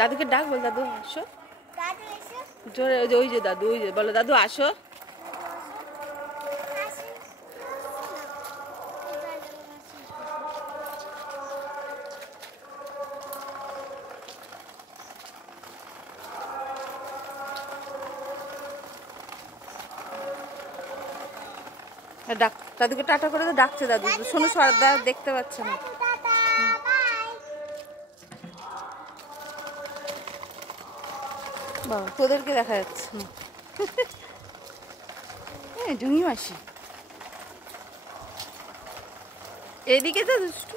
দাদুকে ডাক, বল দাদু আসো জোরে। ওই যে দাদু, ওই যে বলো দাদু আসো। ডাক দাদুকে, টাটা করে তো ডাকছে দাদু। শোনো সর্দা দেখতে পাচ্ছে না। বাবা তোদেরকে দেখা যাচ্ছে না। জুঙি মাসি এদিকে তো দুষ্টু।